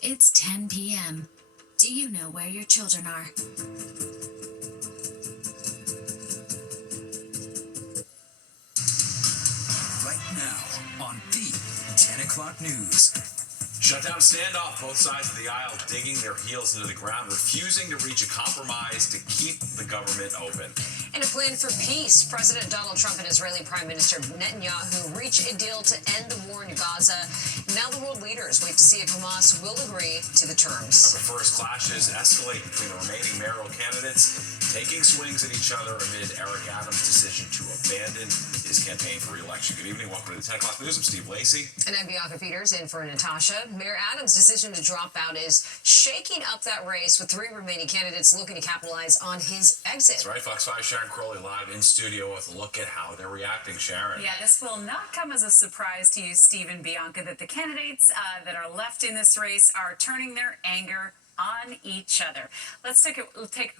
It's 10 p.m. Do you know where your children are? Right now on the 10 o'clock news. Shutdown standoff, both sides of the aisle digging their heels into the ground, refusing to reach a compromise to keep the government open. In a plan for peace, President Donald Trump and Israeli Prime Minister Netanyahu reach a deal to end the war in Gaza. Now the world leaders wait to see if Hamas will agree to the terms. The first clashes escalate between the remaining mayoral candidates, taking swings at each other amid Eric Adams' decision to abandon his campaign for re-election. Good evening. Welcome to the 10 o'clock news. I'm Steve Lacey. And I'm Bianca Peters in for Natasha. Mayor Adams' decision to drop out is shaking up that race, with three remaining candidates looking to capitalize on his exit. That's right. Fox 5 Sharon Crowley live in studio with a look at how they're reacting. Sharon. Yeah, this will not come as a surprise to you, Steve and Bianca, that the candidates that are left in this race are turning their anger on each other. Let's take a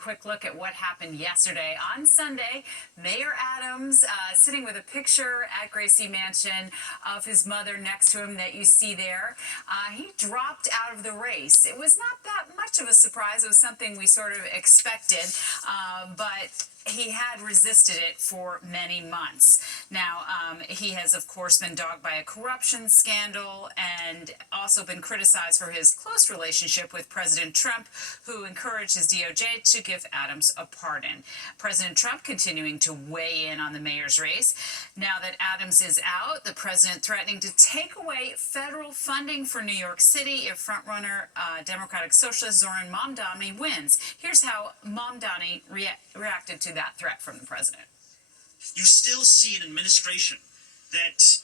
quick look at what happened yesterday. On Sunday, Mayor Adams sitting with a picture at Gracie Mansion of his mother next to him that you see there. He dropped out of the race. It was not that much of a surprise. It was something we sort of expected, but he had resisted it for many months. Now, he has, of course, been dogged by a corruption scandal and also been criticized for his close relationship with President Trump, who encouraged his DOJ to give Adams a pardon. President Trump continuing to weigh in on the mayor's race. Now that Adams is out, the president threatening to take away federal funding for New York City if frontrunner Democratic Socialist Zoran Mamdani wins. Here's how Mamdani reacted to that threat from the president. You still see an administration that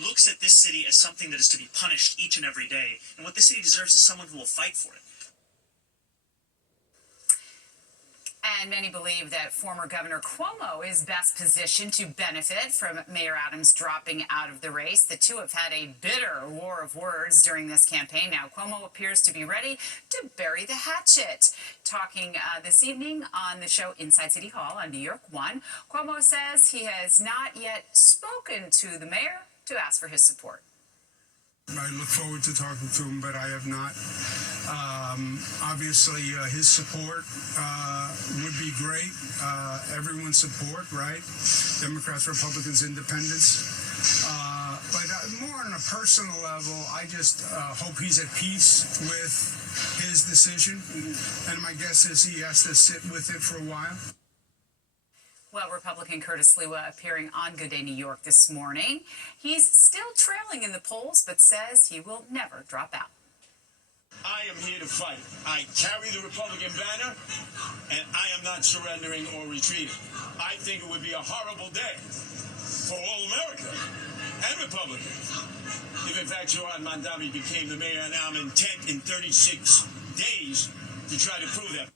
looks at this city as something that is to be punished each and every day. And what this city deserves is someone who will fight for it. And many believe that former Governor Cuomo is best positioned to benefit from Mayor Adams dropping out of the race. The two have had a bitter war of words during this campaign. Now, Cuomo appears to be ready to bury the hatchet. Talking this evening on the show Inside City Hall on New York One, Cuomo says he has not yet spoken to the mayor to ask for his support. I look forward to talking to him, but I have not. Obviously, his support would be great. Everyone's support, right? Democrats, Republicans, Independents. But more on a personal level, I just hope he's at peace with his decision. And my guess is he has to sit with it for a while. Well, Republican Curtis Sliwa appearing on Good Day New York this morning. He's still trailing in the polls, but says he will never drop out. I am here to fight. I carry the Republican banner, and I am not surrendering or retreating. I think it would be a horrible day for all America and Republicans if, in fact, Zoran Mamdani became the mayor, and I'm intent in 36 days to try to prove that.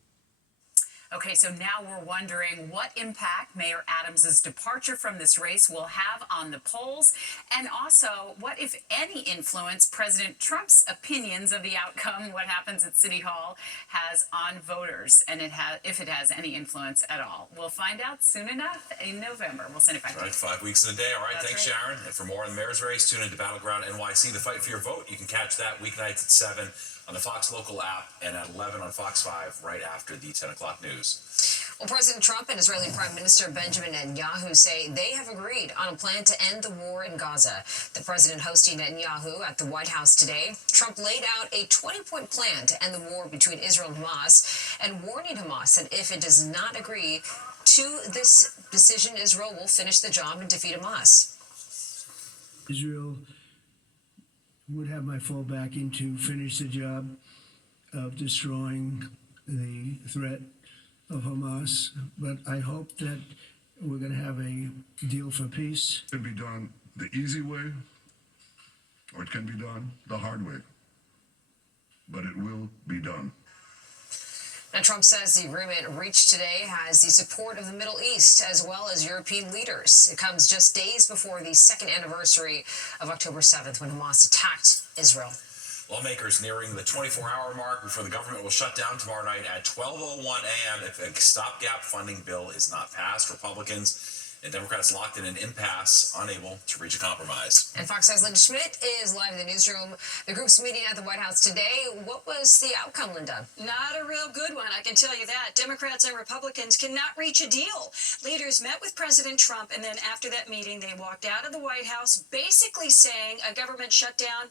Okay, so now we're wondering what impact Mayor Adams' departure from this race will have on the polls, and also what, if any, influence President Trump's opinions of the outcome, what happens at City Hall, has on voters, and if it has any influence at all. We'll find out soon enough in November. We'll send it back to you. Right, 5 weeks in a day. All right, That's thanks, right. Sharon. And for more on the mayor's race, tune into Battleground NYC, the fight for your vote. You can catch that weeknights at 7 on the Fox local app and at 11 on Fox 5 right after the 10 o'clock news. Well, President Trump and Israeli Prime Minister Benjamin Netanyahu say they have agreed on a plan to end the war in Gaza. The president hosting Netanyahu at the White House today. Trump laid out a 20-point plan to end the war between Israel and Hamas, and warning Hamas that if it does not agree to this decision, Israel will finish the job and defeat Hamas. Israel would have my full backing to finish the job of destroying the threat of Hamas, but I hope that we're going to have a deal for peace. It can be done the easy way, or it can be done the hard way, but it will be done. Now, Trump says the agreement reached today has the support of the Middle East as well as European leaders. It comes just days before the second anniversary of October 7th, when Hamas attacked Israel. Lawmakers nearing the 24-hour mark before the government will shut down tomorrow night at 12:01 a.m. if a stopgap funding bill is not passed. Republicans and Democrats locked in an impasse, unable to reach a compromise. And Fox 5's Linda Schmidt is live in the newsroom. The group's meeting at the White House today. What was the outcome, Linda? Not a real good one, I can tell you that. Democrats and Republicans cannot reach a deal. Leaders met with President Trump, and then after that meeting, they walked out of the White House basically saying a government shutdown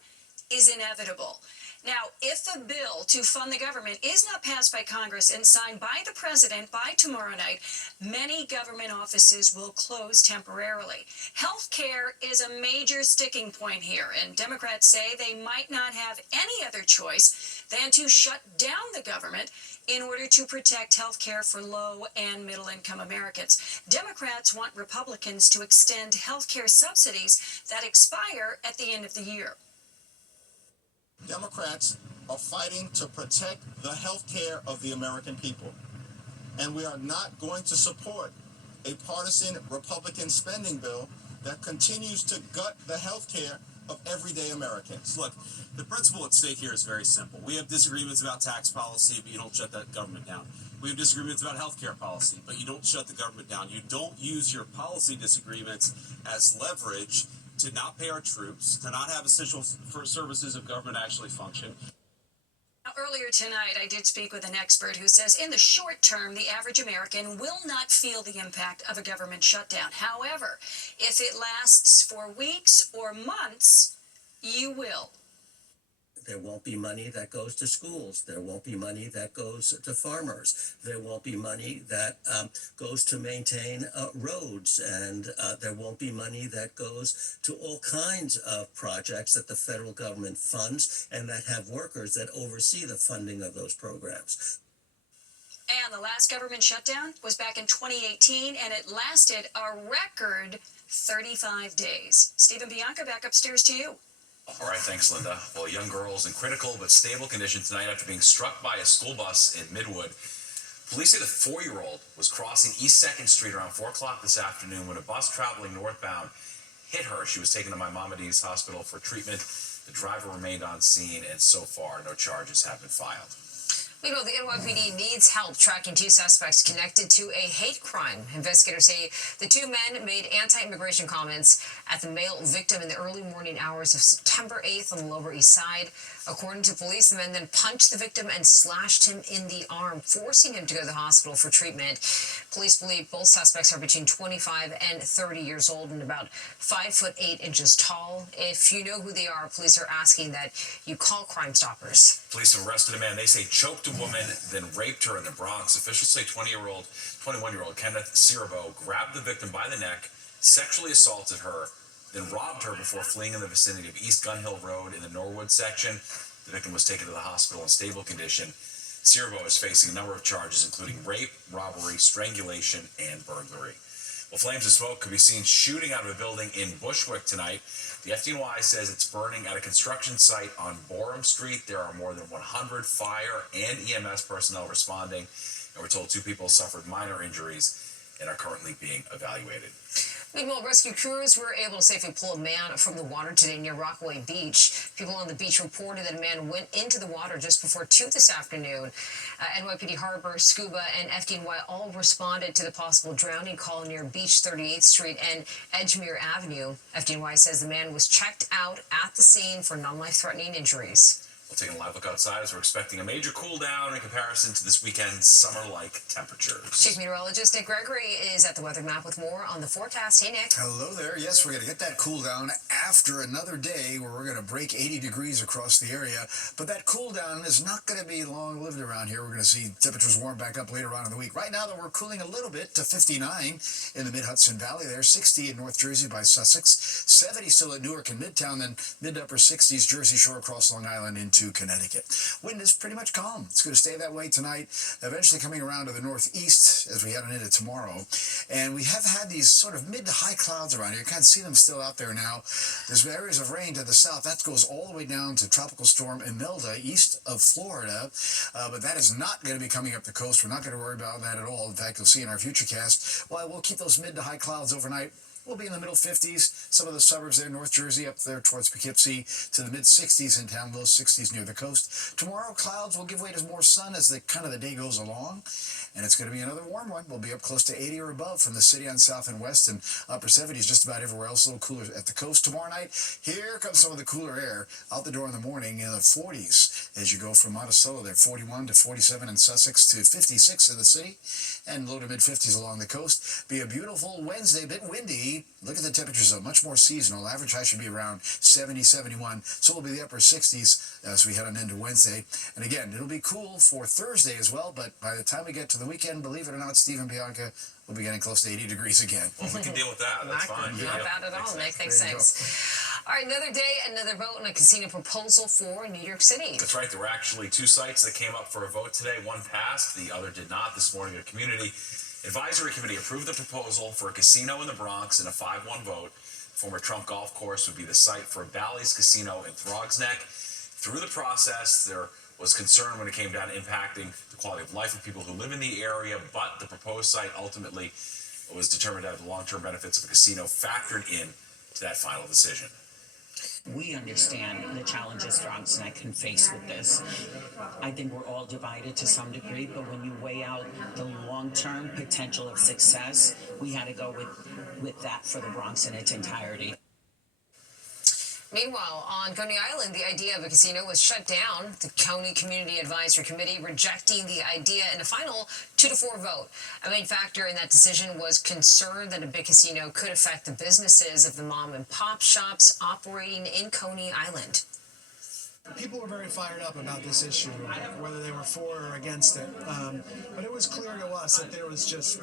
is inevitable. Now, if the bill to fund the government is not passed by Congress and signed by the president by tomorrow night, many government offices will close temporarily. Health care is a major sticking point here, and Democrats say they might not have any other choice than to shut down the government in order to protect health care for low and middle income Americans. Democrats want Republicans to extend health care subsidies that expire at the end of the year. Democrats are fighting to protect the health care of the American people. And we are not going to support a partisan Republican spending bill that continues to gut the health care of everyday Americans. Look, the principle at stake here is very simple. We have disagreements about tax policy, but you don't shut that government down. We have disagreements about health care policy, but you don't shut the government down. You don't use your policy disagreements as leverage to not pay our troops, to not have essential services of government actually function. Earlier tonight, I did speak with an expert who says in the short term, the average American will not feel the impact of a government shutdown. However, if it lasts for weeks or months, you will. There won't be money that goes to schools. There won't be money that goes to farmers. There won't be money that goes to maintain roads. And there won't be money that goes to all kinds of projects that the federal government funds and that have workers that oversee the funding of those programs. And the last government shutdown was back in 2018, and it lasted a record 35 days. Stephen Bianca, back upstairs to you. All right, thanks, Linda. Well, a young girl is in critical but stable condition tonight after being struck by a school bus in Midwood. Police say the 4-year-old was crossing East 2nd Street around 4 o'clock this afternoon when a bus traveling northbound hit her. She was taken to Maimonides Hospital for treatment. The driver remained on scene, and so far, no charges have been filed. Meanwhile, the NYPD needs help tracking 2 suspects connected to a hate crime. Investigators say the 2 men made anti-immigration comments at the male victim in the early morning hours of September 8th on the Lower East Side. According to police, the men then punched the victim and slashed him in the arm, forcing him to go to the hospital for treatment. Police believe both suspects are between 25 and 30 years old and about 5'8" tall. If you know who they are, police are asking that you call Crime Stoppers. Police have arrested a man they say choked a woman, then raped her in the Bronx. Officials say 21-year-old Kenneth Cirabo grabbed the victim by the neck, sexually assaulted her, then robbed her before fleeing in the vicinity of East Gun Hill Road in the Norwood section. The victim was taken to the hospital in stable condition. Cirabo is facing a number of charges, including rape, robbery, strangulation, and burglary. Well, flames and smoke could be seen shooting out of a building in Bushwick tonight. The FDNY says it's burning at a construction site on Borum Street. There are more than 100 fire and EMS personnel responding, and we're told 2 people suffered minor injuries and are currently being evaluated. Meanwhile, rescue crews were able to safely pull a man from the water today near Rockaway Beach. People on the beach reported that a man went into the water just before 2 this afternoon. NYPD Harbor, Scuba, and FDNY all responded to the possible drowning call near Beach 38th Street and Edgemere Avenue. FDNY says the man was checked out at the scene for non-life-threatening injuries. We'll take a live look outside as we're expecting a major cool down in comparison to this weekend's summer-like temperatures. Chief Meteorologist Nick Gregory is at the weather map with more on the forecast. Hey, Nick. Hello there. Yes, we're going to get that cool down after another day where we're going to break 80 degrees across the area. But that cool down is not going to be long-lived around here. We're going to see temperatures warm back up later on in the week. Right now, though, we're cooling a little bit to 59 in the mid-Hudson Valley there, 60 in North Jersey by Sussex, 70 still at Newark and Midtown, then mid-upper 60s Jersey Shore across Long Island into Connecticut. Wind is pretty much calm. It's going to stay that way tonight, eventually coming around to the northeast as we head on into tomorrow. And we have had these sort of mid to high clouds around here. You can see them still out there now. There's areas of rain to the south. That goes all the way down to Tropical Storm Imelda east of Florida. But that is not going to be coming up the coast. We're not going to worry about that at all. In fact, you'll see in our futurecast, well, we'll keep those mid to high clouds overnight We'll be in the middle 50s. Some of the suburbs there, North Jersey, up there towards Poughkeepsie, to the mid 60s in town, low 60s near the coast. Tomorrow, clouds will give way to more sun as the day goes along. And it's going to be another warm one. We'll be up close to 80 or above from the city on south and west, and upper 70s just about everywhere else. A little cooler at the coast. Tomorrow night, here comes some of the cooler air out the door in the morning in the 40s as you go from Monticello there, 41 to 47 in Sussex to 56 in the city, and low to mid 50s along the coast. Be a beautiful Wednesday, a bit windy. Look at the temperatures, though, much more seasonal. Average high should be around 70, 71. So it'll be the upper 60s as we head on into Wednesday. And again, it'll be cool for Thursday as well, but by the time we get to the weekend, believe it or not, Steve and Bianca, we'll be getting close to 80 degrees again. Well, we can deal with that. That's fine. Not bad at all. Makes sense. All right, another day, another vote on a casino proposal for New York City. That's right. There were actually two sites that came up for a vote today. One passed, the other did not. This morning, a community advisory committee approved the proposal for a casino in the Bronx in a 5-1 vote. Former Trump Golf Course would be the site for Bally's Casino in Throgs Neck. Through the process, there was concern when it came down to impacting the quality of life of people who live in the area, but the proposed site ultimately was determined to have the long-term benefits of a casino factored in to that final decision. We understand the challenges Throgs Neck can face with this. I think we're all divided to some degree, but when you weigh out the long-term potential of success, we had to go with that for the Bronx in its entirety. Meanwhile, on Coney Island, the idea of a casino was shut down. The County Community Advisory Committee rejecting the idea in a final 2-4 vote. A main factor in that decision was concern that a big casino could affect the businesses of the mom and pop shops operating in Coney Island. People were very fired up about this issue, whether they were for or against it. But it was clear to us that there was just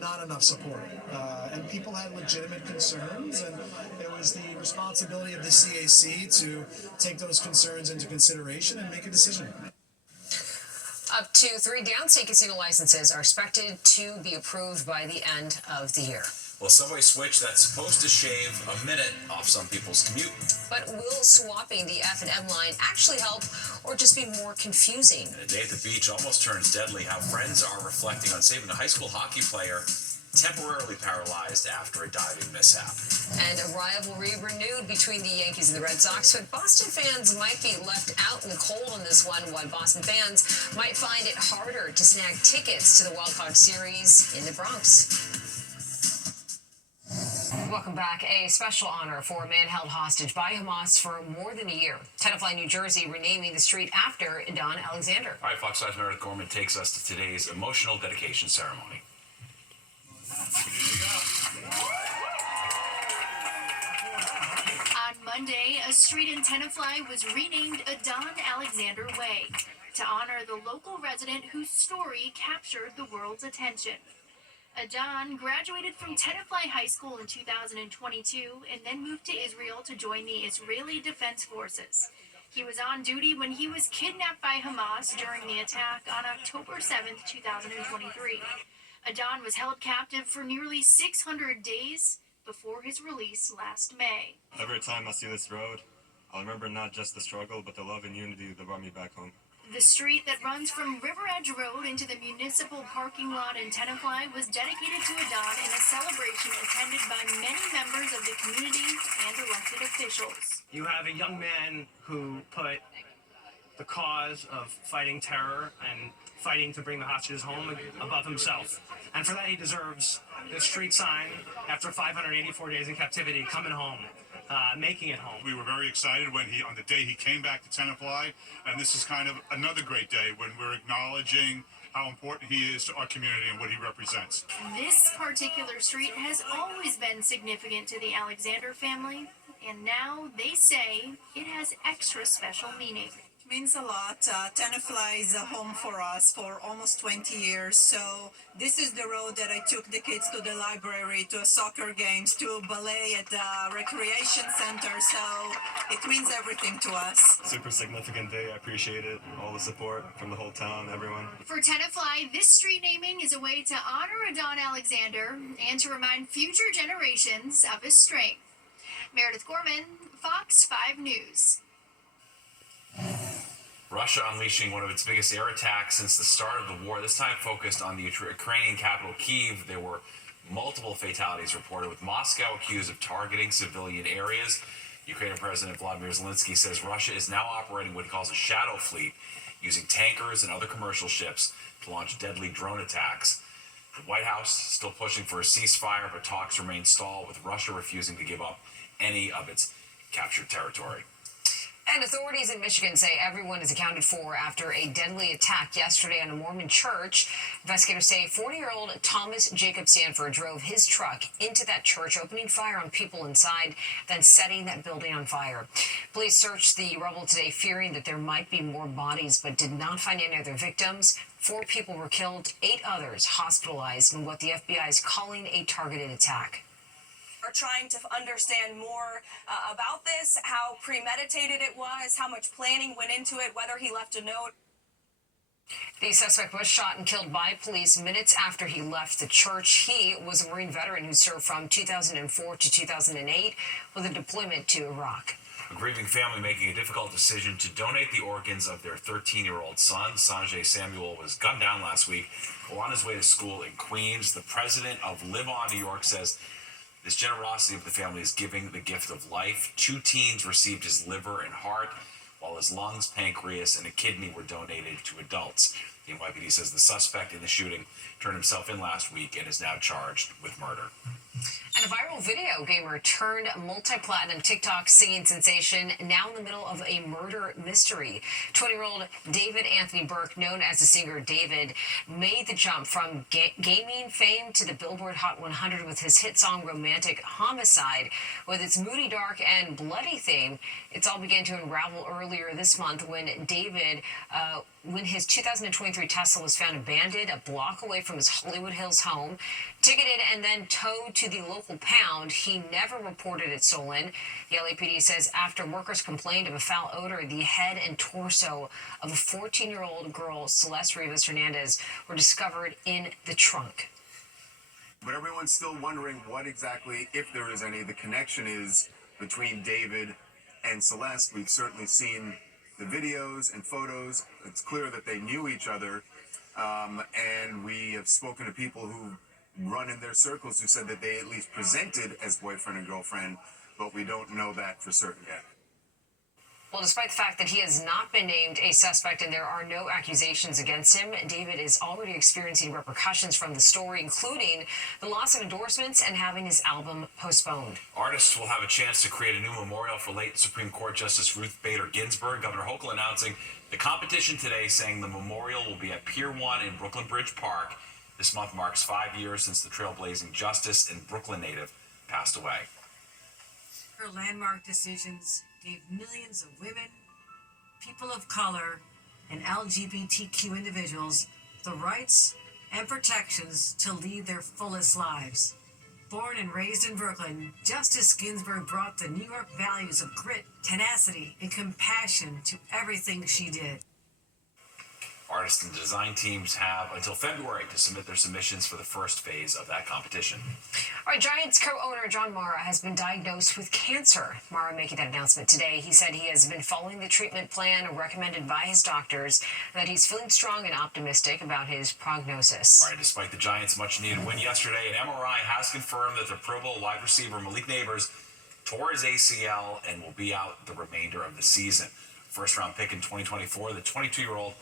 not enough support. And people had legitimate concerns, and it was the responsibility of the CAC to take those concerns into consideration and make a decision. Up to 3 downstate casino licenses are expected to be approved by the end of the year. Well, a subway switch that's supposed to shave a minute off some people's commute. But will swapping the F and M line actually help, or just be more confusing? And a day at the beach almost turns deadly. How friends are reflecting on saving a high school hockey player temporarily paralyzed after a diving mishap. And a rivalry renewed between the Yankees and the Red Sox, but Boston fans might be left out in the cold on this one, while Boston fans might find it harder to snag tickets to the Wild Card Series in the Bronx. Welcome back. A special honor for a man held hostage by Hamas for more than a year. Tenafly, New Jersey, renaming the street after Don Alexander. All right, Fox 5's Meredith Gorman takes us to today's emotional dedication ceremony. On Monday, a street in Tenafly was renamed Don Alexander Way to honor the local resident whose story captured the world's attention. Adon graduated from Tenafly High School in 2022 and then moved to Israel to join the Israeli Defense Forces. He was on duty when he was kidnapped by Hamas during the attack on October 7, 2023. Adon was held captive for nearly 600 days before his release last May. Every time I see this road, I'll remember not just the struggle, but the love and unity that brought me back home. The street that runs from River Edge Road into the municipal parking lot in Tenafly was dedicated to Adon in a celebration attended by many members of the community and elected officials. You have a young man who put the cause of fighting terror and fighting to bring the hostages home above himself. And for that, he deserves the street sign after 584 days in captivity, coming home. Making it home. We were very excited when on the day he came back to Tenafly, and this is kind of another great day when we're acknowledging how important he is to our community and what he represents. This particular street has always been significant to the Alexander family, and now they say it has extra special meaning. Means a lot. Tenafly is a home for us for almost 20 years. So this is the road that I took the kids to the library, to soccer games, to ballet at the recreation center. So it means everything to us. Super significant day. I appreciate it. All the support from the whole town, everyone. For Tenafly, this street naming is a way to honor Adon Alexander and to remind future generations of his strength. Meredith Gorman, Fox 5 News. Russia unleashing one of its biggest air attacks since the start of the war, this time focused on the Ukrainian capital, Kyiv. There were Multiple fatalities reported, with Moscow accused of targeting civilian areas. Ukrainian President Vladimir Zelensky says Russia is now operating what he calls a shadow fleet, using tankers and other commercial ships to launch deadly drone attacks. The White House still pushing for a ceasefire, but talks remain stalled, with Russia refusing to give up any of its captured territory. And authorities in Michigan say everyone is accounted for after a deadly attack yesterday on a Mormon church. Investigators say 40-year-old Thomas Jacob Stanford drove his truck into that church, opening fire on people inside, then setting that building on fire. Police searched the rubble today, fearing that there might be more bodies, but did not find any other victims. 4 people were killed, 8 others hospitalized in what the FBI is calling a targeted attack. Are trying to understand more about this, how premeditated it was, how much planning went into it, whether he left a note. The suspect was shot and killed by police minutes after he left the church. He was a Marine veteran who served from 2004 to 2008 with a deployment to Iraq. A grieving family making a difficult decision to donate the organs of their 13-year-old son. Sanjay Samuel was gunned down last week while on his way to school in Queens. The president of Live On New York says this generosity of the family is giving the gift of life. 2 teens received his liver and heart, while his lungs, pancreas, and a kidney were donated to adults. The NYPD says the suspect in the shooting turned himself in last week and is now charged with murder. And a viral video gamer turned multi-platinum TikTok singing sensation, now in the middle of a murder mystery. 20-year-old David Anthony Burke, known as the singer David, made the jump from gaming fame to the Billboard Hot 100 with his hit song Romantic Homicide. With its moody, dark, and bloody theme, it's all began to unravel earlier this month when when his 2023 Tesla was found abandoned a block away from his Hollywood Hills home. Ticketed and then towed to the local pound, he never reported it stolen. The LAPD says after workers complained of a foul odor, the head and torso of a 14-year-old girl, Celeste Rivas Hernandez, were discovered in the trunk. But everyone's still wondering what exactly, if there is any, the connection is between David and Celeste. We've certainly seen the videos and photos. It's clear that they knew each other. And we have spoken to people who run in their circles who said that they at least presented as boyfriend and girlfriend, but we don't know that for certain yet. Well, despite the fact that he has not been named a suspect and there are no accusations against him, David is already experiencing repercussions from the story, including the loss of endorsements and having his album postponed. Artists will have a chance to create a new memorial for late Supreme Court Justice Ruth Bader Ginsburg. Governor Hochul announcing the competition today, saying the memorial will be at Pier 1 in Brooklyn Bridge Park. This month marks 5 years since the trailblazing justice and Brooklyn native passed away. Her landmark decisions gave millions of women, people of color, and LGBTQ individuals the rights and protections to lead their fullest lives. Born and raised in Brooklyn, Justice Ginsburg brought the New York values of grit, tenacity, and compassion to everything she did. Artists and design teams have until February to submit their submissions for the first phase of that competition. All right, Giants co-owner John Mara has been diagnosed with cancer. Mara making that announcement today. He said he has been following the treatment plan recommended by his doctors, and that he's feeling strong and optimistic about his prognosis. All right, despite the Giants' much-needed win yesterday, an MRI has confirmed that their Pro Bowl wide receiver Malik Neighbors tore his ACL and will be out the remainder of the season. First-round pick in 2024, the 22-year-old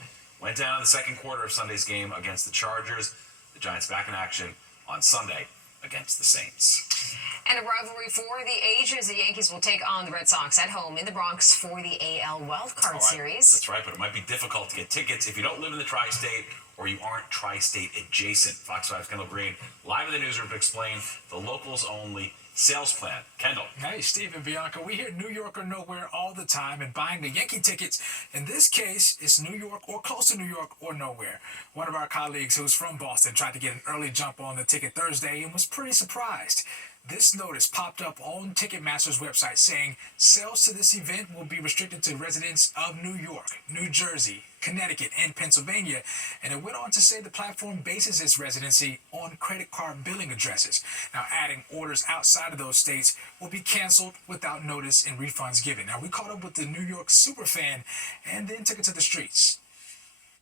went down in the second quarter of Sunday's game against the Chargers. The Giants back in action on Sunday against the Saints. And a rivalry for the ages. The Yankees will take on the Red Sox at home in the Bronx for the AL Wildcard Series. That's right, but it might be difficult to get tickets if you don't live in the tri-state or you aren't tri-state adjacent. Fox 5's Kendall Green live in the newsroom to explain the locals-only sales plan. Kendall. Hey, Steve and Bianca, we hear New York or nowhere all the time, and buying the Yankee tickets, in this case, it's New York or close to New York or nowhere. One of our colleagues who's from Boston tried to get an early jump on the ticket Thursday and was pretty surprised. This notice popped up on Ticketmaster's website saying sales to this event will be restricted to residents of New York, New Jersey, Connecticut, and Pennsylvania, and it went on to say the platform bases its residency on credit card billing addresses. Now, adding orders outside of those states will be canceled without notice and refunds given. Now, we caught up with the New York superfan and then took it to the streets.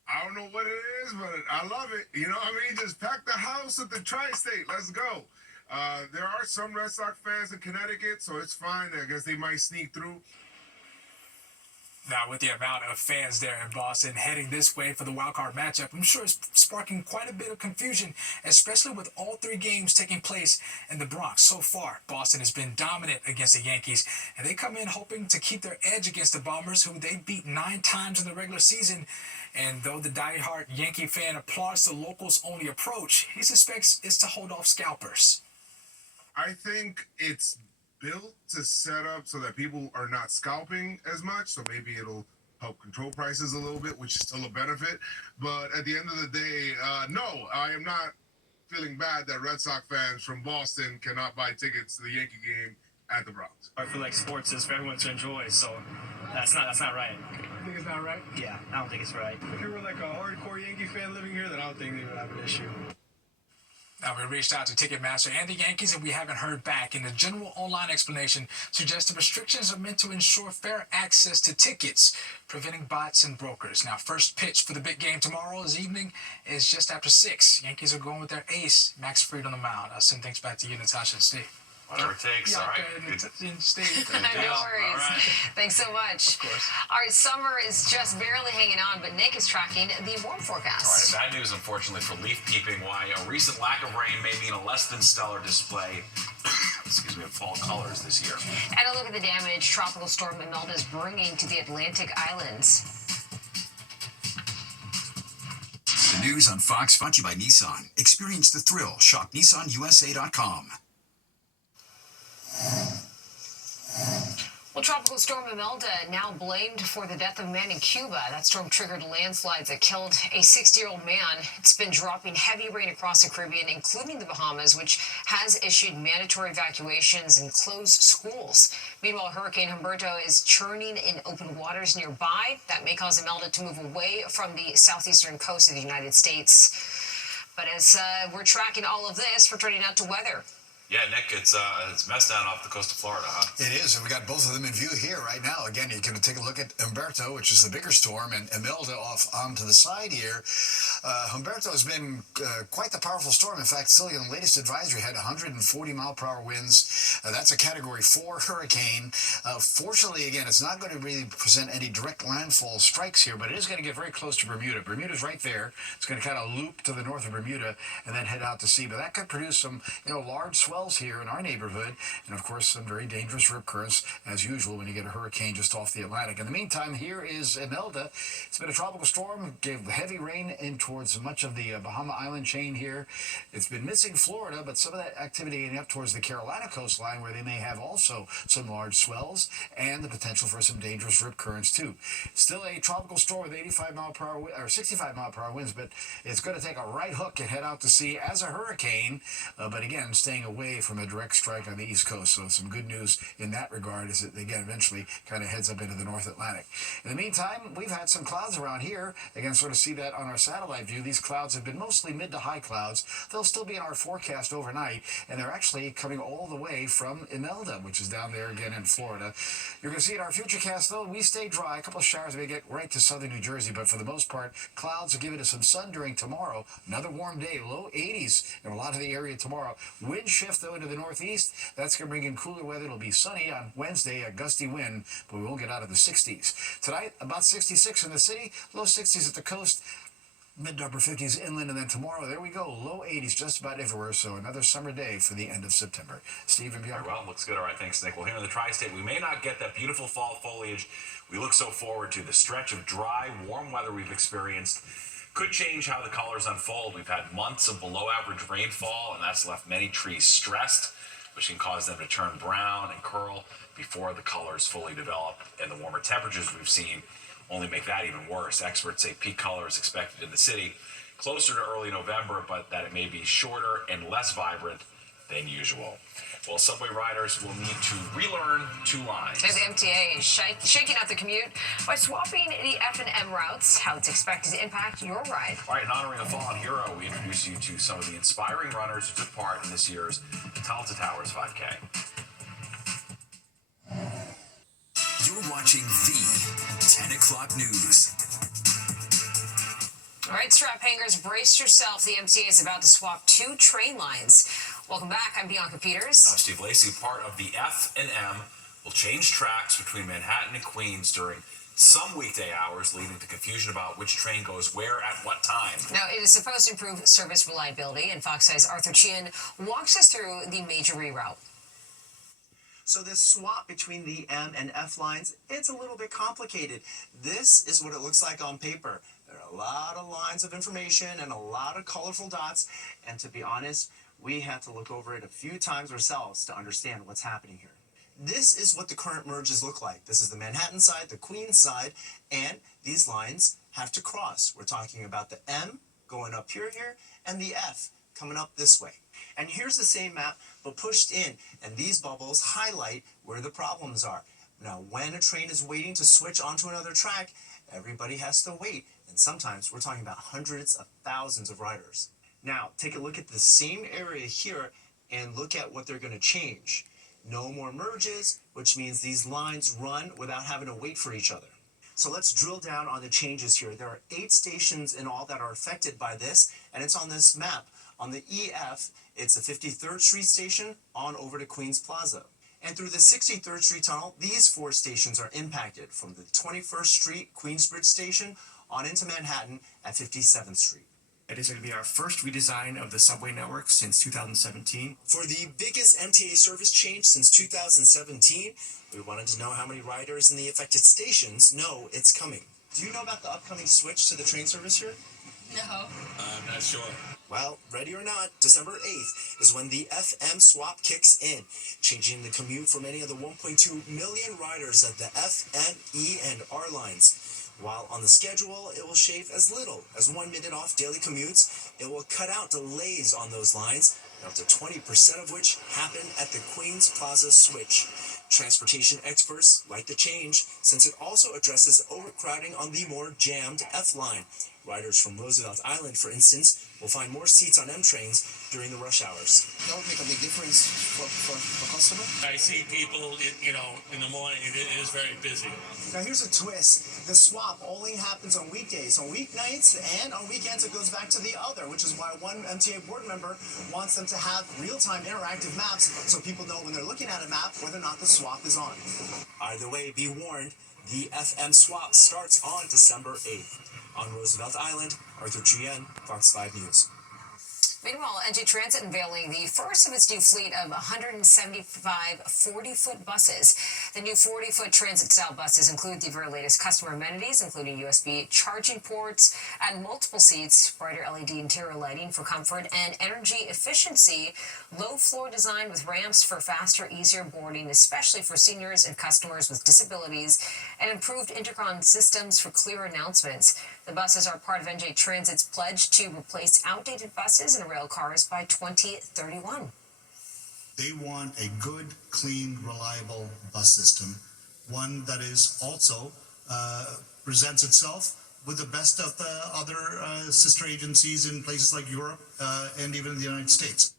I don't know what it is, but I love it. You know what I mean? Just pack the house at the Tri-State. Let's go. There are some Red Sox fans in Connecticut, so it's fine. I guess they might sneak through. Now, with the amount of fans there in Boston heading this way for the wild card matchup, I'm sure it's sparking quite a bit of confusion, especially with all three games taking place in the Bronx. So far, Boston has been dominant against the Yankees, and they come in hoping to keep their edge against the Bombers, who they beat 9 times in the regular season. And though the diehard Yankee fan applauds the locals' only approach, he suspects it's to hold off scalpers. I think it's built to set up so that people are not scalping as much, so maybe it'll help control prices a little bit, which is still a benefit. But at the end of the day, no, I am not feeling bad that Red Sox fans from Boston cannot buy tickets to the Yankee game at the Bronx. I feel like sports is for everyone to enjoy, so that's not right. You think it's not right? Yeah, I don't think it's right. If you were like a hardcore Yankee fan living here, then I don't think they would have an issue. Now, we reached out to Ticketmaster and the Yankees, and we haven't heard back. And the general online explanation suggests the restrictions are meant to ensure fair access to tickets, preventing bots and brokers. Now, first pitch for the big game tomorrow evening is just after 6. Yankees are going with their ace, Max Fried, on the mound. I'll send things back to you, Natasha and Steve. Whatever it takes. All right. Steve. No worries. Right. Thanks so much. Of course. All right, summer is just barely hanging on, but Nick is tracking the warm forecast. All right, bad news, unfortunately, for leaf peeping. Why a recent lack of rain may mean a less than stellar display of fall colors this year. And a look at the damage Tropical Storm Imelda is bringing to the Atlantic Islands. The news on Fox brought to you by Nissan. Experience the thrill. Shop NissanUSA.com. Well, Tropical Storm Imelda now blamed for the death of a man in Cuba. That storm triggered landslides that killed a 60-year-old man. It's been dropping heavy rain across the Caribbean, including the Bahamas, which has issued mandatory evacuations and closed schools. Meanwhile, Hurricane Humberto is churning in open waters nearby. That may cause Imelda to move away from the southeastern coast of the United States. But as we're tracking all of this, we're turning out to weather. Yeah, Nick, it's messed down off the coast of Florida, huh? It is, and we got both of them in view here right now. Again, you're going to take a look at Humberto, which is the bigger storm, and Imelda off onto the side here. Humberto has been quite the powerful storm. In fact, still in the latest advisory had 140-mile-per-hour winds. That's a Category 4 hurricane. Fortunately, again, it's not going to really present any direct landfall strikes here, but it is going to get very close to Bermuda. Bermuda's right there. It's going to kind of loop to the north of Bermuda and then head out to sea. But that could produce some, large swells here in our neighborhood, and of course some very dangerous rip currents as usual when you get a hurricane just off the Atlantic. In the meantime, here is Imelda. It's been a tropical storm, gave heavy rain in towards much of the Bahama Island chain here. It's been missing Florida, but some of that activity getting up towards the Carolina coastline, where they may have also some large swells and the potential for some dangerous rip currents too. Still a tropical storm with 85-mile-per-hour or 65-mile-per-hour winds, but it's going to take a right hook and head out to sea as a hurricane, but again staying away from a direct strike on the East Coast. So some good news in that regard as it, again, eventually kind of heads up into the North Atlantic. In the meantime, we've had some clouds around here. Again, sort of see that on our satellite view. These clouds have been mostly mid to high clouds. They'll still be in our forecast overnight, and they're actually coming all the way from Imelda, which is down there again in Florida. You're going to see in our futurecast, though, we stay dry. A couple of showers may get right to southern New Jersey, but for the most part, clouds are giving us some sun during tomorrow. Another warm day, low 80s in a lot of the area tomorrow. Wind shift, though, into the northeast. That's going to bring in cooler weather. It'll be sunny on Wednesday, a gusty wind, but we won't get out of the 60s. Tonight, about 66 in the city, low 60s at the coast, mid to upper 50s inland, and then tomorrow, there we go, low 80s just about everywhere. So another summer day for the end of September. Steve and Bianca. Well, looks good. All right, thanks, Nick. Well, here in the Tri-State, we may not get that beautiful fall foliage we look so forward to. The stretch of dry, warm weather we've experienced could change how the colors unfold. We've had months of below-average rainfall, and that's left many trees stressed, which can cause them to turn brown and curl before the colors fully develop. And the warmer temperatures we've seen only make that even worse. Experts say peak color is expected in the city closer to early November, but that it may be shorter and less vibrant than usual. Well, subway riders will need to relearn 2 lines. And the MTA is shaking out the commute by swapping the F and M routes, how it's expected to impact your ride. All right, in honoring a fallen hero, we introduce you to some of the inspiring runners who took part in this year's Tunnel to Towers 5K. You're watching the 10 o'clock news. right, strap hangers, brace yourself. The MTA is about to swap 2 train lines. Welcome back. I'm Bianca Peters. I'm Steve Lacey. Part of the F&M will change tracks between Manhattan and Queens during some weekday hours, leading to confusion about which train goes where at what time. Now, it is supposed to improve service reliability, and Fox 5's Arthur Chien walks us through the major reroute. So this swap between the M and F lines, it's a little bit complicated. This is what it looks like on paper. There are a lot of lines of information and a lot of colorful dots, and to be honest, we had to look over it a few times ourselves to understand what's happening here. This is what the current merges look like. This is the Manhattan side, the Queens side, and these lines have to cross. We're talking about the M going up here, and the F coming up this way. And here's the same map, but pushed in, and these bubbles highlight where the problems are. Now, when a train is waiting to switch onto another track, everybody has to wait, and sometimes we're talking about hundreds of thousands of riders. Now, take a look at the same area here, and look at what they're going to change. No more merges, which means these lines run without having to wait for each other. So let's drill down on the changes here. There are 8 stations in all that are affected by this, and it's on this map. On the EF, it's the 53rd Street station on over to Queens Plaza. And through the 63rd Street tunnel, these 4 stations are impacted from the 21st Street Queensbridge station on into Manhattan at 57th Street. It is going to be our first redesign of the subway network since 2017. For the biggest MTA service change since 2017, we wanted to know how many riders in the affected stations know it's coming. Do you know about the upcoming switch to the train service here? No. I'm not sure. Well, ready or not, December 8th is when the FM swap kicks in, changing the commute for many of the 1.2 million riders of the F, M, E, and R lines. While on the schedule, it will shave as little as 1 minute off daily commutes. It will cut out delays on those lines, up to 20% of which happen at the Queens Plaza switch. Transportation experts like the change, since it also addresses overcrowding on the more jammed F line. Riders from Roosevelt Island, for instance, will find more seats on M trains during the rush hours. That would make a big difference for customer. I see people, in the morning, it is very busy. Now here's a twist. The swap only happens on weekdays. On weeknights and on weekends it goes back to the other, which is why one MTA board member wants them to have real-time interactive maps so people know when they're looking at a map whether or not the swap is on. Either way, be warned, the FM swap starts on December 8th. On Roosevelt Island, Arthur Chien, Fox 5 News. Meanwhile, NJ Transit unveiling the first of its new fleet of 175 40-foot buses. The new 40-foot transit-style buses include the very latest customer amenities, including USB charging ports, and multiple seats, brighter LED interior lighting for comfort and energy efficiency, low-floor design with ramps for faster, easier boarding, especially for seniors and customers with disabilities, and improved intercom systems for clear announcements. The buses are part of NJ Transit's pledge to replace outdated buses and rail cars by 2031. They want a good, clean, reliable bus system, one that is also presents itself with the best of the other sister agencies in places like Europe and even the United States.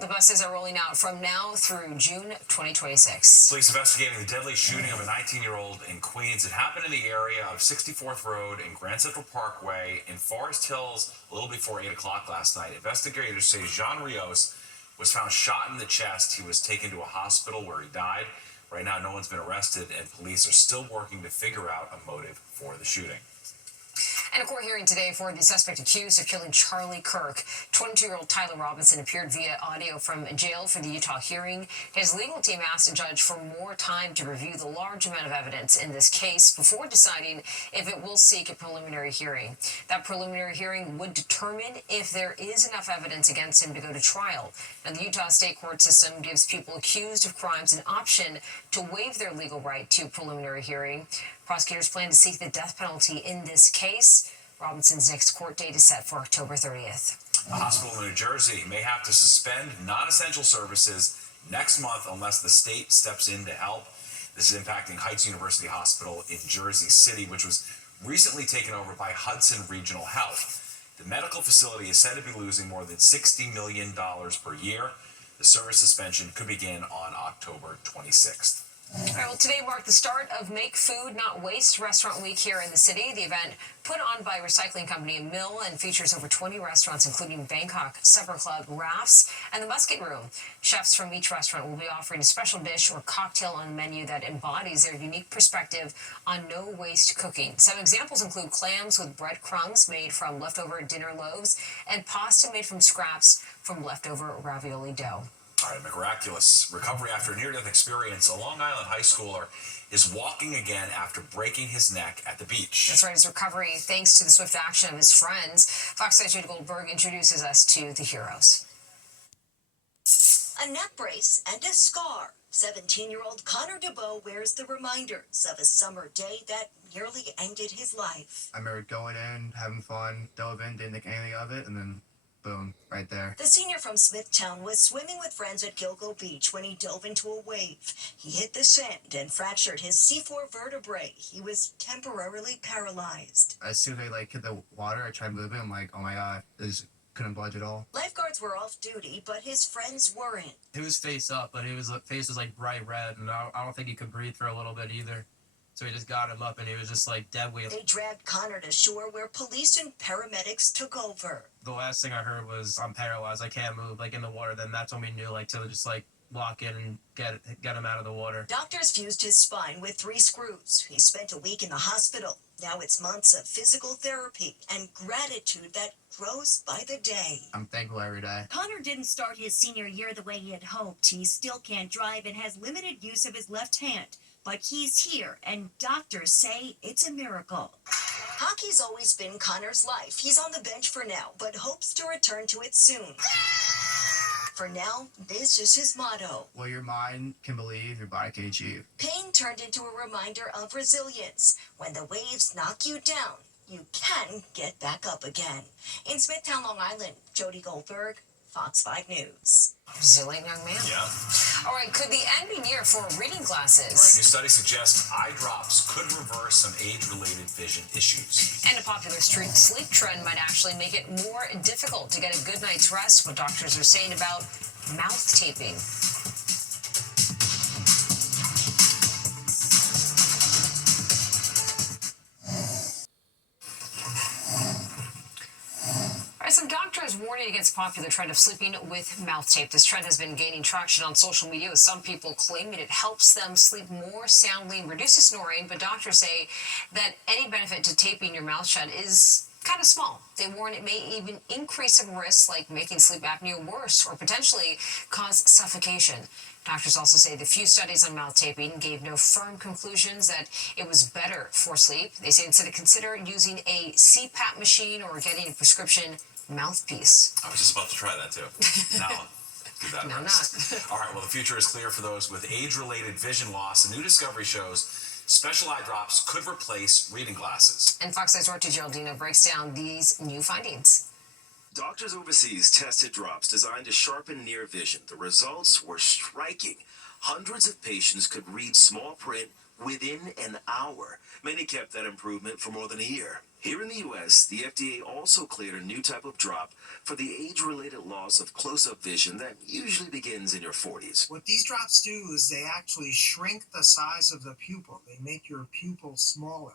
The buses are rolling out from now through June 2026. Police investigating the deadly shooting of a 19-year-old in Queens. It happened in the area of 64th Road and Grand Central Parkway in Forest Hills a little before 8 o'clock last night. Investigators say Jean Rios was found shot in the chest. He was taken to a hospital where he died. Right now, no one's been arrested, and police are still working to figure out a motive for the shooting. And a court hearing today for the suspect accused of killing Charlie Kirk. 22-year-old Tyler Robinson appeared via audio from jail for the Utah hearing. His legal team asked a judge for more time to review the large amount of evidence in this case before deciding if it will seek a preliminary hearing. That preliminary hearing would determine if there is enough evidence against him to go to trial. And the Utah state court system gives people accused of crimes an option to waive their legal right to a preliminary hearing. Prosecutors plan to seek the death penalty in this case. Robinson's next court date is set for October 30th. A hospital in New Jersey may have to suspend non-essential services next month unless the state steps in to help. This is impacting Heights University Hospital in Jersey City, which was recently taken over by Hudson Regional Health. The medical facility is said to be losing more than $60 million per year. The service suspension could begin on October 26th. All right, well, today marked the start of Make Food Not Waste Restaurant Week here in the city. The event put on by recycling company Mill and features over 20 restaurants, including Bangkok, Supper Club, Rafts, and the Musket Room. Chefs from each restaurant will be offering a special dish or cocktail on the menu that embodies their unique perspective on no waste cooking. Some examples include clams with breadcrumbs made from leftover dinner loaves and pasta made from scraps from leftover ravioli dough. All right, miraculous recovery after a near-death experience. A Long Island high schooler is walking again after breaking his neck at the beach. That's right, his recovery thanks to the swift action of his friends. Fox 5's Judy Goldberg introduces us to the heroes. A neck brace and a scar. 17-year-old Connor DeBow wears the reminders of a summer day that nearly ended his life. I remember going in, having fun, dove in, didn't think anything of it, and then boom, right there. The senior from Smithtown was swimming with friends at Gilgo Beach when he dove into a wave. He hit the sand and fractured his C4 vertebrae. He was temporarily paralyzed. As soon as I hit the water, I tried moving. I'm like, oh my god, this couldn't budge at all. Lifeguards were off duty, but his friends weren't. He was face up, but his face was like bright red, and I don't think he could breathe for a little bit either. So he just got him up, and he was just like dead weight. They dragged Connor to shore where police and paramedics took over. The last thing I heard was, I'm paralyzed, I can't move, like in the water. Then that's when we knew, like, to just like lock in and get him out of the water. Doctors fused his spine with 3 screws. He spent a week in the hospital. Now it's months of physical therapy and gratitude that grows by the day. I'm thankful every day. Connor didn't start his senior year the way he had hoped. He still can't drive and has limited use of his left hand. But he's here, and doctors say it's a miracle. Hockey's always been Connor's life. He's on the bench for now, but hopes to return to it soon. For now, this is his motto. What your mind can believe, your body can achieve. Pain turned into a reminder of resilience. When the waves knock you down, you can get back up again. In Smithtown, Long Island, Jody Goldberg, Fox 5 News. Resilient young man. Yeah. All right, could the end be near for reading glasses? All right, new studies suggest eye drops could reverse some age-related vision issues. And a popular street sleep trend might actually make it more difficult to get a good night's rest. What doctors are saying about mouth taping. Some doctors warning against the popular trend of sleeping with mouth tape. This trend has been gaining traction on social media, with some people claiming it helps them sleep more soundly and reduces snoring, but doctors say that any benefit to taping your mouth shut is kind of small. They warn it may even increase some risks, like making sleep apnea worse or potentially cause suffocation. Doctors also say the few studies on mouth taping gave no firm conclusions that it was better for sleep. They say instead consider using a CPAP machine or getting a prescription mouthpiece. I was just about to try that too. Now, give that a rest. All right, well, the future is clear for those with age-related vision loss. A new discovery shows special eye drops could replace reading glasses. And Fox 5's Roger Geraldino breaks down these new findings. Doctors overseas tested drops designed to sharpen near vision. The results were striking. Hundreds of patients could read small print within an hour. Many kept that improvement for more than a year. Here in the U.S., the FDA also cleared a new type of drop for the age-related loss of close-up vision that usually begins in your 40s. What these drops do is they actually shrink the size of the pupil. They make your pupil smaller.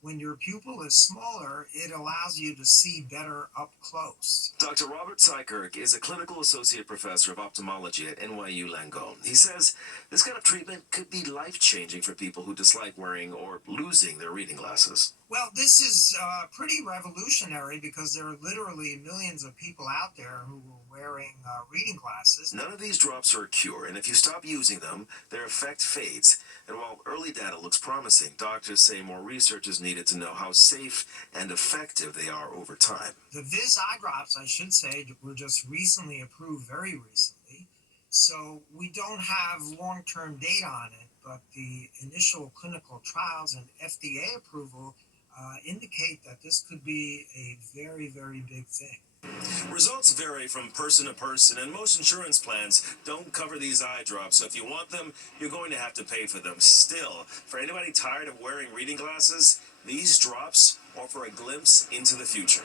When your pupil is smaller, it allows you to see better up close. Dr. Robert Sykirk is a clinical associate professor of ophthalmology at NYU Langone. He says this kind of treatment could be life-changing for people who dislike wearing or losing their reading glasses. Well, this is pretty revolutionary because there are literally millions of people out there who are wearing reading glasses. None of these drops are a cure, and if you stop using them, their effect fades. And while early data looks promising, doctors say more research is needed to know how safe and effective they are over time. The Viz eye drops, I should say, were just recently approved, very recently. So we don't have long-term data on it, but the initial clinical trials and FDA approval indicate that this could be a very, very big thing. Results vary from person to person, and most insurance plans don't cover these eye drops, so if you want them, you're going to have to pay for them. Still, for anybody tired of wearing reading glasses, these drops offer a glimpse into the future.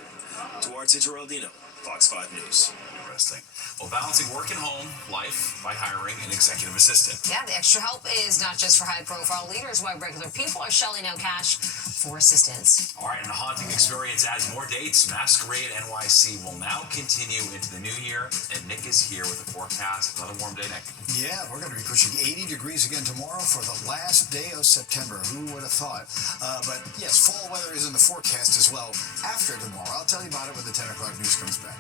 Duarte Geraldino, Fox 5 News. Interesting. Well, balancing work and home life by hiring an executive assistant. Yeah, the extra help is not just for high-profile leaders, while regular people are shelling out cash for assistance. All right, and the haunting experience adds more dates. Masquerade NYC will now continue into the new year, and Nick is here with the forecast. Another warm day, Nick. Yeah, we're going to be pushing 80 degrees again tomorrow for the last day of September. Who would have thought? But yes, fall weather is in the forecast as well after tomorrow. I'll tell you about it when the 10 o'clock news comes back.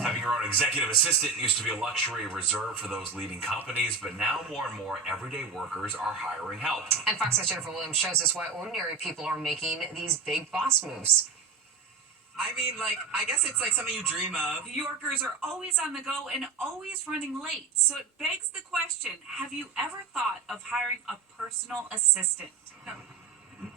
Having your own executive assistant used to be a luxury reserved for those leading companies, but now more and more everyday workers are hiring help. And Fox's Jennifer Williams shows us why ordinary people are making these big boss moves. I mean, I guess it's like something you dream of. New Yorkers are always on the go and always running late. So it begs the question, have you ever thought of hiring a personal assistant?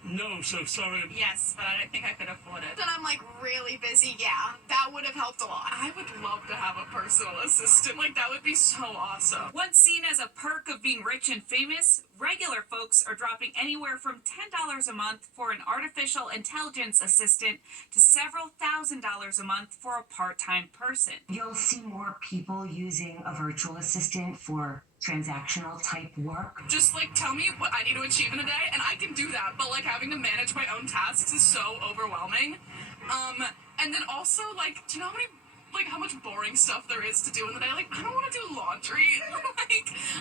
No, so sorry. Yes, but I don't think I could afford it. When I'm really busy, yeah, that would have helped a lot. I would love to have a personal assistant. That would be so awesome. Once seen as a perk of being rich and famous, regular folks are dropping anywhere from $10 a month for an artificial intelligence assistant to several $1,000s a month for a part-time person. You'll see more people using a virtual assistant for transactional type work. Just tell me what I need to achieve in a day, and I can do that. But having to manage my own tasks is so overwhelming. And then also do you know how much boring stuff there is to do in the day? I don't want to do laundry.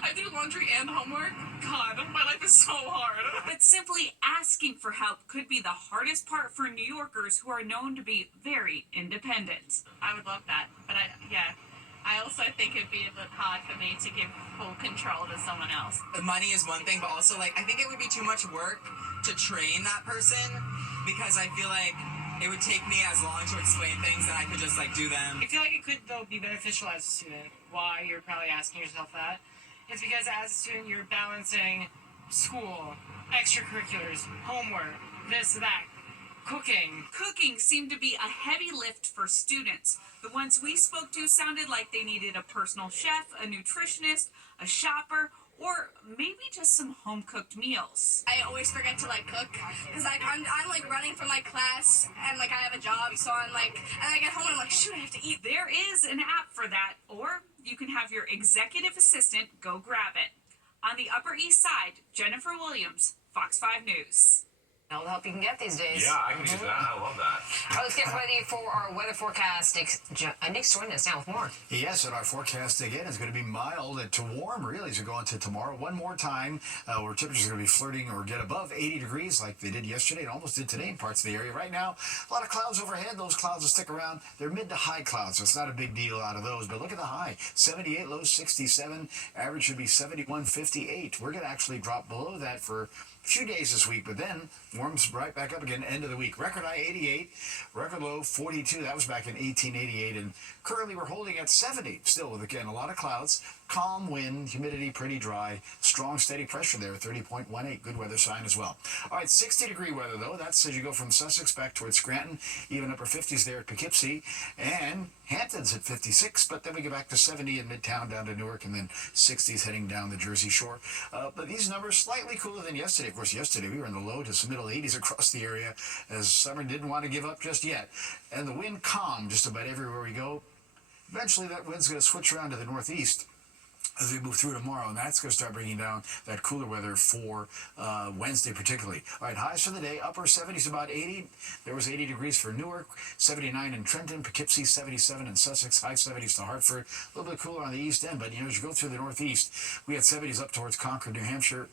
I do laundry and homework. God, my life is so hard. But simply asking for help could be the hardest part for New Yorkers who are known to be very independent. I would love that, but I also think it'd be a bit hard for me to give full control to someone else. Money is one thing, but also I think it would be too much work to train that person, because I feel like it would take me as long to explain things that I could just do them. I feel like it could though be beneficial as a student. Why you're probably asking yourself that? It's because as a student you're balancing school, extracurriculars, homework, this, that, cooking. Cooking seemed to be a heavy lift for students. The ones we spoke to sounded like they needed a personal chef, a nutritionist, a shopper, or maybe just some home-cooked meals. I always forget to cook because I'm running from class and I have a job, so I'm and I get home and I'm shoot, I have to eat. There is an app for that, or you can have your executive assistant go grab it. On the Upper East Side, Jennifer Williams, Fox 5 News. All the help you can get these days. Yeah, I can use that. I love that. All right, let's get ready for our weather forecast. Nick's joining us now with more. Yes, and our forecast again is going to be mild to warm, really, as we go into tomorrow. One more time, where temperatures are going to be flirting or get above 80 degrees like they did yesterday and almost did today in parts of the area. Right now, a lot of clouds overhead. Those clouds will stick around. They're mid to high clouds, so it's not a big deal out of those. But look at the high, 78, low 67. Average should be 71, 58. We're going to actually drop below that for a few days this week, but then warms right back up again end of the week. Record high 88, record low 42. That was back in 1888, and currently we're holding at 70 still with, again, a lot of clouds, calm wind, humidity pretty dry, strong steady pressure there, 30.18. Good weather sign as well. All right, 60-degree weather though. That's as you go from Sussex back towards Scranton, even upper 50s there at Poughkeepsie, and Hampton's at 56, but then we get back to 70 in Midtown down to Newark, and then 60s heading down the Jersey Shore. But these numbers slightly cooler than yesterday. Of course, yesterday we were in the low to middle 80s across the area as summer didn't want to give up just yet. And the wind calm just about everywhere we go. Eventually that wind's going to switch around to the northeast as we move through tomorrow, and that's going to start bringing down that cooler weather for Wednesday particularly. All right, highs for the day, upper 70s, about 80. There was 80 degrees for Newark, 79 in Trenton, Poughkeepsie, 77 in Sussex, high 70s to Hartford. A little bit cooler on the east end, but as you go through the northeast, we had 70s up towards Concord, New Hampshire,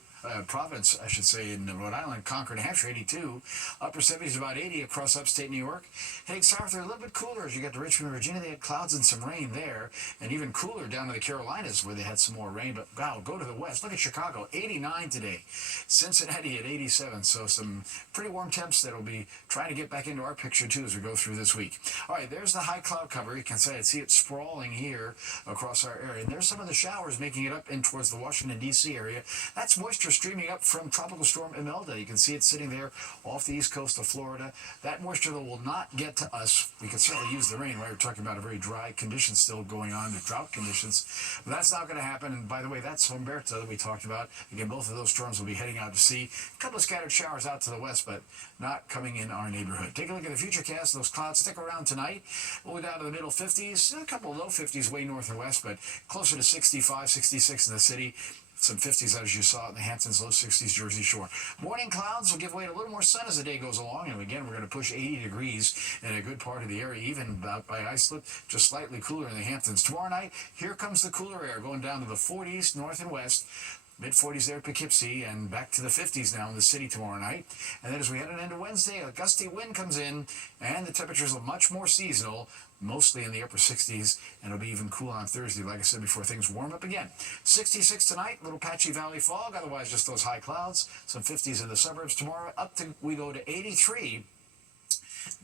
Province, I should say, in Rhode Island, Concord, New Hampshire, 82. Upper 70s, about 80 across upstate New York. Heading south, they're a little bit cooler as you get to Richmond, Virginia. They had clouds and some rain there, and even cooler down to the Carolinas where they had some more rain. But wow, go to the west. Look at Chicago, 89 today. Cincinnati at 87. So some pretty warm temps that will be trying to get back into our picture too as we go through this week. All right, there's the high cloud cover. You can see it sprawling here across our area. And there's some of the showers making it up in towards the Washington, D.C. area. That's moisture moisture streaming up from Tropical Storm Imelda. You can see it sitting there off the east coast of Florida. That moisture, though, will not get to us. We can certainly use the rain, right? We're talking about a very dry condition still going on, the drought conditions. But that's not going to happen. And by the way, that's Humberto that we talked about. Again, both of those storms will be heading out to sea. A couple of scattered showers out to the west, but not coming in our neighborhood. Take a look at the futurecast. Those clouds stick around tonight. We'll be down to the middle 50s, a couple of low 50s way north and west, but closer to 65, 66 in the city. Some 50s as you saw in the Hamptons, low 60s, Jersey Shore. Morning clouds will give way to a little more sun as the day goes along, and again, we're going to push 80 degrees in a good part of the area, even about by Islip, just slightly cooler in the Hamptons. Tomorrow night, here comes the cooler air going down to the 40s, north and west. Mid-40s there at Poughkeepsie, and back to the 50s now in the city tomorrow night. And then as we head into Wednesday, a gusty wind comes in, and the temperatures are much more seasonal, mostly in the upper 60s, and it'll be even cool on Thursday, like I said before, things warm up again. 66 tonight, little patchy valley fog, otherwise just those high clouds. Some 50s in the suburbs tomorrow. We go to 83.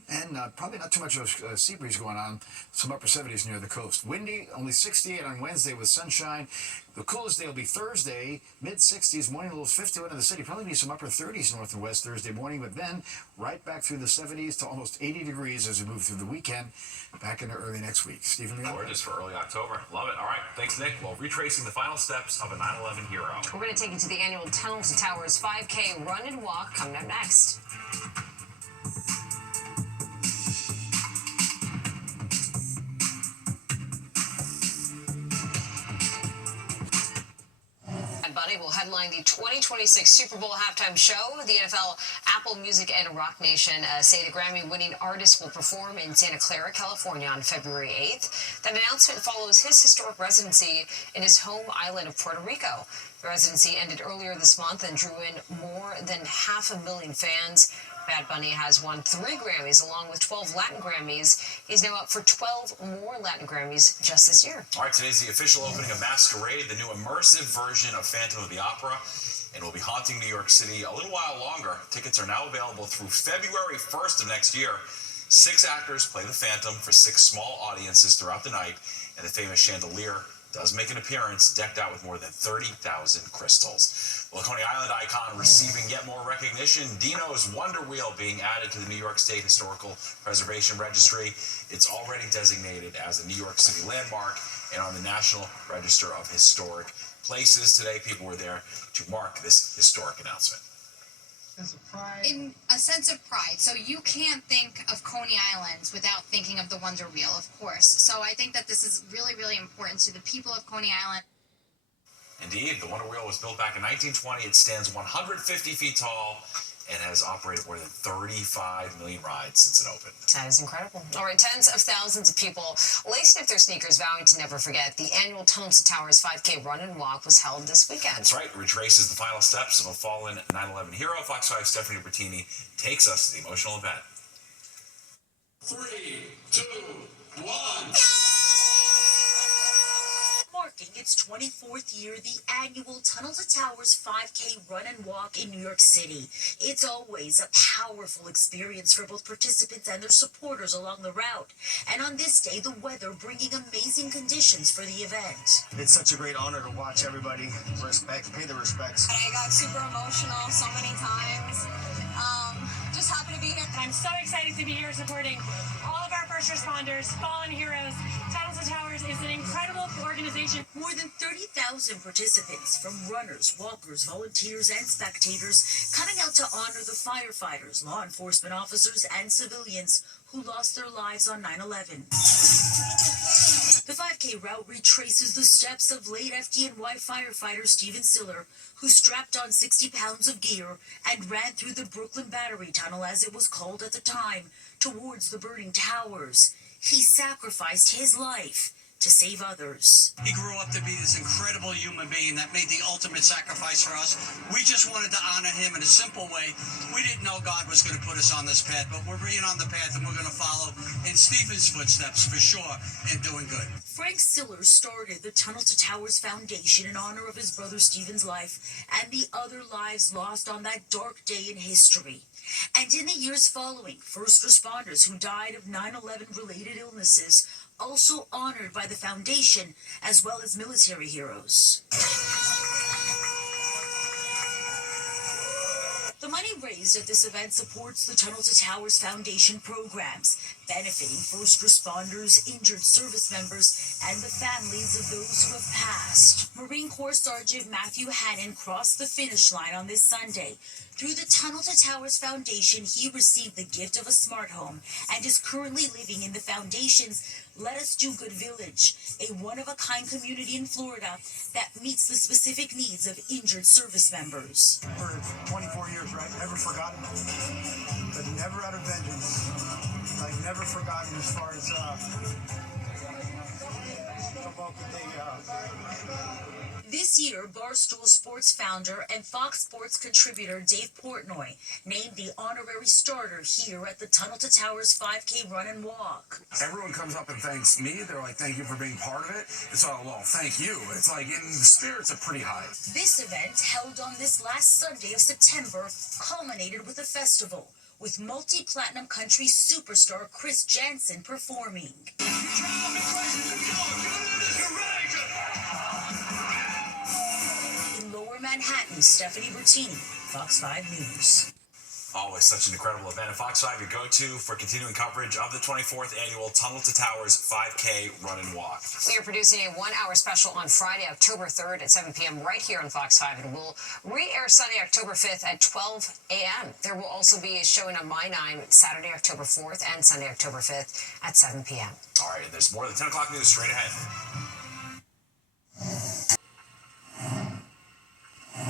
And probably not too much of a sea breeze going on. Some upper 70s near the coast. Windy, only 68 on Wednesday with sunshine. The coolest day will be Thursday, mid-60s, morning lows 51 in the city. Probably be some upper 30s north and west Thursday morning, but then right back through the 70s to almost 80 degrees as we move through the weekend, back into early next week. Stephen Leon? Gorgeous for early October. Love it. All right. Thanks, Nick. Well, retracing the final steps of a 9/11 hero. We're going to take you to the annual Tunnel to Towers 5K run and walk coming up next. Bunny will headline the 2026 Super Bowl halftime show. The NFL, Apple Music, and Rock Nation say the Grammy-winning artist will perform in Santa Clara, California on February 8th. That announcement follows his historic residency in his home island of Puerto Rico. The residency ended earlier this month and drew in more than 500,000 fans. Bad Bunny has won 3 Grammys along with 12 Latin Grammys. He's now up for 12 more Latin Grammys just this year. All right, today's the official opening of Masquerade, the new immersive version of Phantom of the Opera, and will be haunting New York City a little while longer. Tickets are now available through February 1st of next year. 6 actors play the Phantom for 6 small audiences throughout the night, and the famous chandelier does make an appearance, decked out with more than 30,000 crystals. Well, the Coney Island icon receiving yet more recognition. Dino's Wonder Wheel being added to the New York State Historical Preservation Registry. It's already designated as a New York City landmark and on the National Register of Historic Places. Today, people were there to mark this historic announcement. In a sense of pride. So you can't think of Coney Island without thinking of the Wonder Wheel, of course. So I think that this is really, really important to the people of Coney Island. Indeed, the Wonder Wheel was built back in 1920. It stands 150 feet tall and has operated more than 35 million rides since it opened. That is incredible. All right, tens of thousands of people lacing up their sneakers, vowing to never forget. The annual Tunnel to Towers 5K run and walk was held this weekend. That's right, which races the final steps of a fallen 9/11 hero. Fox 5 Stephanie Bertini takes us to the emotional event. 3, 2, 1. Marking its 24th year, the annual Tunnel to Towers 5K run and walk in New York City. It's always a powerful experience for both participants and their supporters along the route. And on this day, the weather bringing amazing conditions for the event. It's such a great honor to watch everybody pay their respects. I got super emotional so many times. Just happy to be here. I'm so excited to be here supporting all of our first responders, fallen heroes. Tunnel to Towers is an incredible organization. More than 30,000 participants, from runners, walkers, volunteers, and spectators, coming out to honor the firefighters, law enforcement officers, and civilians who lost their lives on 9/11. The 5K route retraces the steps of late FDNY firefighter Stephen Siller, who strapped on 60 pounds of gear and ran through the Brooklyn Battery Tunnel, as it was called at the time, towards the burning towers. He sacrificed his life to save others. He grew up to be this incredible human being that made the ultimate sacrifice for us. We just wanted to honor him in a simple way. We didn't know God was going to put us on this path, but we're being on the path and we're going to follow in Stephen's footsteps for sure and doing good. Frank Siller started the Tunnel to Towers Foundation in honor of his brother Stephen's life and the other lives lost on that dark day in history. And in the years following, first responders who died of 9/11 related illnesses also honored by the foundation, as well as military heroes. raised at this event supports the Tunnel to Towers Foundation programs, benefiting first responders, injured service members, and the families of those who have passed. Marine Corps Sergeant Matthew Hannon crossed the finish line on this Sunday. Through the Tunnel to Towers Foundation, he received the gift of a smart home and is currently living in the foundation's Let Us Do Good Village, a one-of-a-kind community in Florida that meets the specific needs of injured service members. For 24 years, right? Never forgotten, but never out of vengeance. Like, never forgotten as far as, This year, Barstool Sports founder and Fox Sports contributor Dave Portnoy named the honorary starter here at the Tunnel to Towers 5K run and walk. Everyone comes up and thanks me. They're like, thank you for being part of it. It's all, well, thank you. It's like, in the spirits are pretty high. This event, held on this last Sunday of September, culminated with a festival, with multi-platinum country superstar Chris Jansen performing. In Lower Manhattan, Stephanie Bertini, Fox 5 News. Always such an incredible event. And Fox 5, your go-to for continuing coverage of the 24th annual Tunnel to Towers 5K Run and Walk. We are producing a one-hour special on Friday, October 3rd at 7 p.m. right here on Fox 5, and we'll re-air Sunday, October 5th at 12 a.m. There will also be a showing on My 9 Saturday, October 4th and Sunday, October 5th at 7 p.m. All right, and there's more of the 10 o'clock news straight ahead.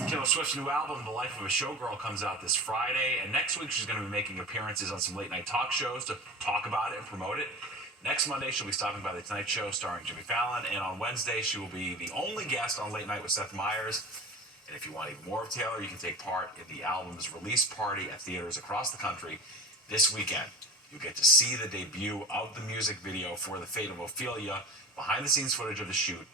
Taylor Swift's new album, The Life of a Showgirl, comes out this Friday, and next week she's going to be making appearances on some late-night talk shows to talk about it and promote it. Next Monday, she'll be stopping by The Tonight Show starring Jimmy Fallon, and on Wednesday, she will be the only guest on Late Night with Seth Meyers. And if you want even more of Taylor, you can take part in the album's release party at theaters across the country this weekend. You'll get to see the debut of the music video for The Fate of Ophelia, behind-the-scenes footage of the shoot,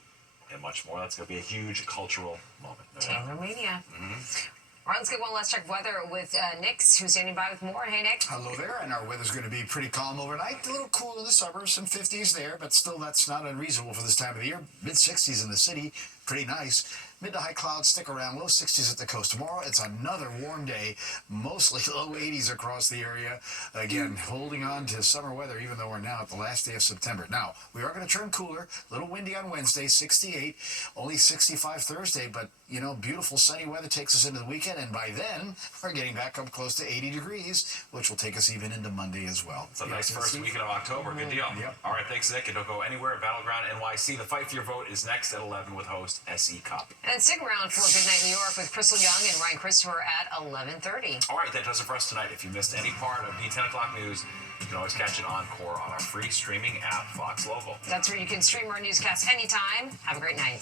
and much more. That's going to be a huge cultural moment. Taylor Mania. All right, let's get one last check of weather with Nick, who's standing by with more. Hey, Nick. Hello there, and our weather's going to be pretty calm overnight. A little cool in the suburbs, some 50s there, but still that's not unreasonable for this time of the year. Mid-60s in the city, pretty nice. Mid to high clouds stick around, low 60s at the coast. Tomorrow, it's another warm day, mostly low 80s across the area. Again, holding on to summer weather, even though we're now at the last day of September. Now, we are going to turn cooler, a little windy on Wednesday, 68, only 65 Thursday, but, you know, beautiful sunny weather takes us into the weekend, and by then, we're getting back up close to 80 degrees, which will take us even into Monday as well. It's a nice first weekend of October. Good deal. Yep. All right, thanks, Nick, and don't go anywhere. Battleground NYC, the fight for your vote is next at 11 with host S.E. Cup. And stick around for Good Night New York with Crystal Young and Ryan Christopher at 11:30. All right, that does it for us tonight. If you missed any part of the 10 o'clock news, you can always catch an encore on our free streaming app, Fox Local. That's where you can stream our newscast anytime. Have a great night.